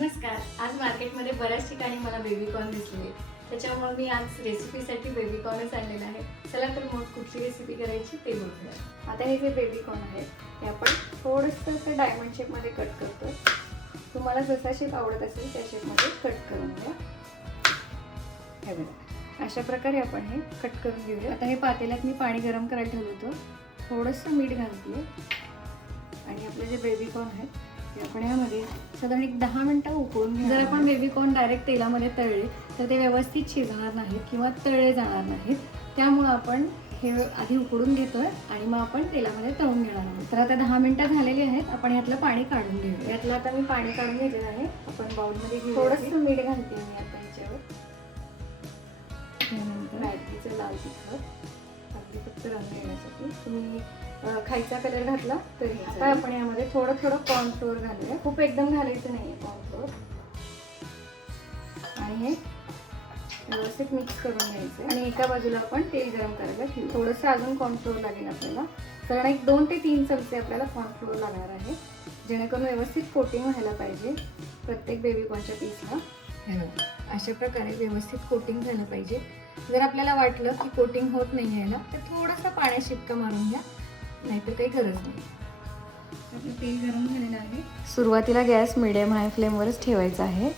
नमस्कार आज मार्केटमध्ये बऱ्याच ठिकाणी मला बेबीकॉर्न दिसले त्याच्यामुळे मी आज रेसिपीसाठी बेबीकॉर्नच आणलेला आहे. चला तर मग कुठली रेसिपी करायची ते बघूया. आता हे जे बेबीकॉर्न आहे ते आपण थोडंसं असं डायमंड शेपमध्ये कट करतो तुम्हाला जसा शेप आवडत असेल त्या शेपमध्ये कट करून घ्या. हे बघा अशा प्रकारे आपण हे कट करून घेऊया. आता हे पातेल्यात मी पाणी गरम करायला ठेवलं होतं. थोडंसं मीठ घालते. आणि आपले जे बेबीकॉर्न आहेत आपण यामध्ये साधारण एक दहा मिनटं उकळून जर आपण बेबीकॉर्न डायरेक्ट तेलामध्ये तळले तर ते व्यवस्थित शिजणार नाहीत किंवा तळले जाणार नाहीत. त्यामुळं आपण हे आधी उकडून घेतोय आणि मग आपण तेलामध्ये तळून घेणार आहोत. तर आता दहा मिनटं झालेली आहेत. आपण यातलं पाणी काढून घेऊया. यातलं आता मी पाणी काढून घेतलेलं आहे. आपण बाउलमध्ये घेऊ थोडंसं मीठ घालते मी आता रायतीचं लाल तिखट. अगदी फक्त रंग येण्यासाठी. तुम्ही खायचा कलर घातला तरी आता आपण यामध्ये थोडं थोडं कॉर्नफ्लोअर घालूया. खूप एकदम घालायचं नाही आहे कॉर्नफ्लोअर आणि हे व्यवस्थित मिक्स करून घ्यायचं. आणि एका बाजूला आपण तेल गरम करायला ठेवू. थोडंसं अजून कॉर्नफ्लोअर लागेल आपल्याला. कारण एक दोन ते तीन चमचे आपल्याला कॉर्नफ्लोअर लागणार आहे. जेणेकरून व्यवस्थित कोटिंग व्हायला पाहिजे प्रत्येक बेबीकॉर्नच्या पीसला हे. अशा प्रकारे व्यवस्थित कोटिंग झालं पाहिजे. जर आपल्याला वाटलं की कोटिंग होत नाही याला तर थोडंसं पाण्यात शिपका मारून घ्या. नाहीतर काही गरज नाही. आपलं तेल गरम झालेलं आहे. सुरुवातीला गॅस मिडियम हाय फ्लेमवरच ठेवायचा आहे.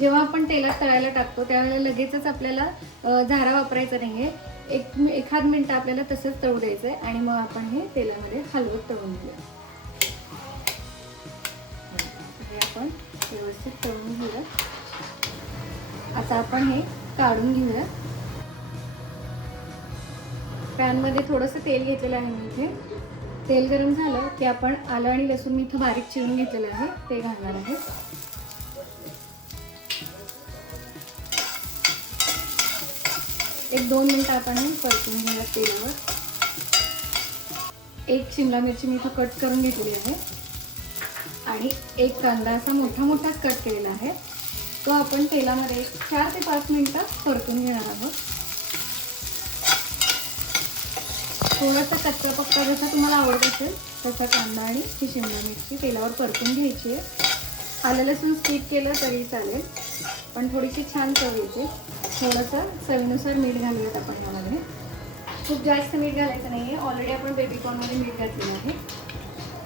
जेव्हा आपण तेलात तळायला टाकतो त्यावेळेला लगेचच आपल्याला झारा वापरायचा नाहीये. एक एखाद मिनिट आपल्याला तसंच तळू द्यायचं आहे आणि मग आपण हे तेलामध्ये हलवत तळून घेऊया. हे आपण व्यवस्थित तळून घेऊया. आता आपण हे काढून घेऊया. पॅनमध्ये थोडंसं तेल घेतलेलं आहे मी इथे. तेल गरम झालं की आपण आलं आणि लसूण मी इथं बारीक चिरून घेतलेलं आहे. ते घालणार आहे. एक दोन मिनटं आपण परतून घेणार तेलावर. एक शिमला मिरची मी इथं कट करून घेतलेली आहे. आणि एक कांदा असा मोठा मोठाच कट केलेला आहे. तो आपण तेलामध्ये चार ते पाच मिनटं परतून घेणार आहोत. थोडासा कच्चा पक्का जसा तुम्हाला आवडत असेल तसा कांदा आणि ही शिमला मिरची तेलावर परतून घ्यायची आहे. आलं लसूण स्किप केलं तरी चालेल पण थोडीशी छान चव येते. थोडंसं चवीनुसार मीठ घालूयात आपण यामध्ये. खूप जास्त मीठ घालायचं नाही आहे ऑलरेडी आपण बेबीकॉर्नमध्ये मीठ घातलेलं आहे.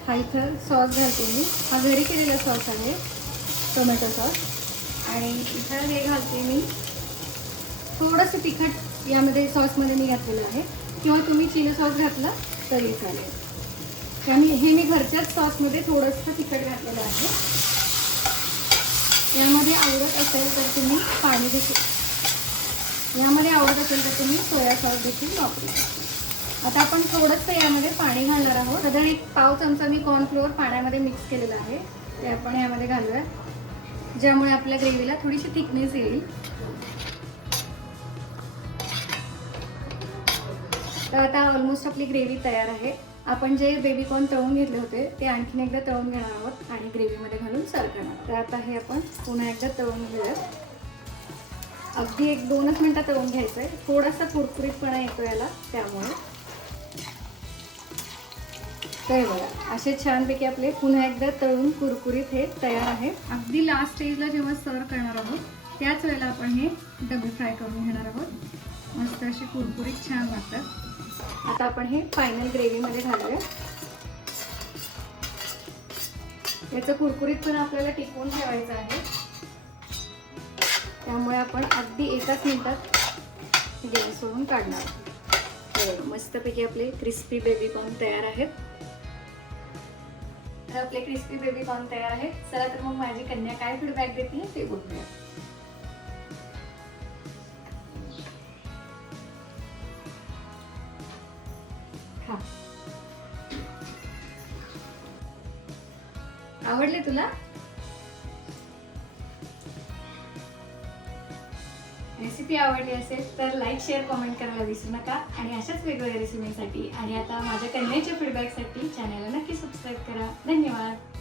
हा इथं सॉस घालते मी. हा घरी केलेला सॉस आहे टोमॅटो सॉस आणि इथं हे घालते मी. थोडंसं तिखट यामध्ये सॉसमध्ये मी घातलेलं आहे. किंवा तुम्ही चिली सॉस घातला तरी चालेल. त्यामुळे हे मी घरच्याच सॉसमध्ये थोडंसं तिखट घातलेलं आहे. यामध्ये आवडत असेल तर तुम्ही पाणी देखील यामध्ये आवडत असेल तर तुम्ही सोया सॉस देखील वापरू शकता. आता आपण थोडंसं यामध्ये पाणी घालणार आहोत. साधारण एक पाव चमचा मी कॉर्नफ्लोअर पाण्यामध्ये मिक्स केलेलं आहे. ते आपण यामध्ये घालूया ज्यामुळे आपल्या ग्रेव्हीला थोडीशी थिकनेस येईल. तर आता ऑलमोस्ट आपली ग्रेव्ही तयार आहे. आपण जे बेबीकॉर्न तळून घेतले होते ते आणखीन एकदा तळून घेणार आहोत आणि ग्रेव्हीमध्ये घालून सर्व करणार आहोत. तर आता हे आपण पुन्हा एकदा तळून घेऊयात. अगदी एक दोनच मिनटं तळून घ्यायचं आहे थोडासा कुरकुरीतपणा येतो याला त्यामुळे. तर बघा असे छानपैकी आपले पुन्हा एकदा तळून कुरकुरीत हे तयार आहे. अगदी लास्ट स्टेजला जेव्हा सर्व करणार आहोत त्याच वेळेला आपण हे डबल फ्राय करून घेणार आहोत. मस्त असे कुरकुरीत छान लागतात. आता आपण हे फायनल ग्रेव्हीमध्ये घालूया. याचं कुरकुरीत पण आपल्याला टिकवून ठेवायचं आहे. त्यामुळे आपण अगदी एकाच मिनिटात गॅस सोडून काढणार तर मस्तपैकी आपले क्रिस्पी बेबी कॉर्न तयार आहेत. तर आपले क्रिस्पी बेबी कॉर्न तयार आहेत. चला तर मग माझी कन्या काय फीडबॅक देते ते बघूया. आवडले तुला? रेसिपी आवडली असेल तर लाईक शेअर कमेंट करायला विसरू नका. आणि अशाच वेगवेगळ्या रेसिपीसाठी आणि आता माझ्या कन्याच्या फीडबॅकसाठी चॅनलला नक्की सबस्क्राईब करा. धन्यवाद.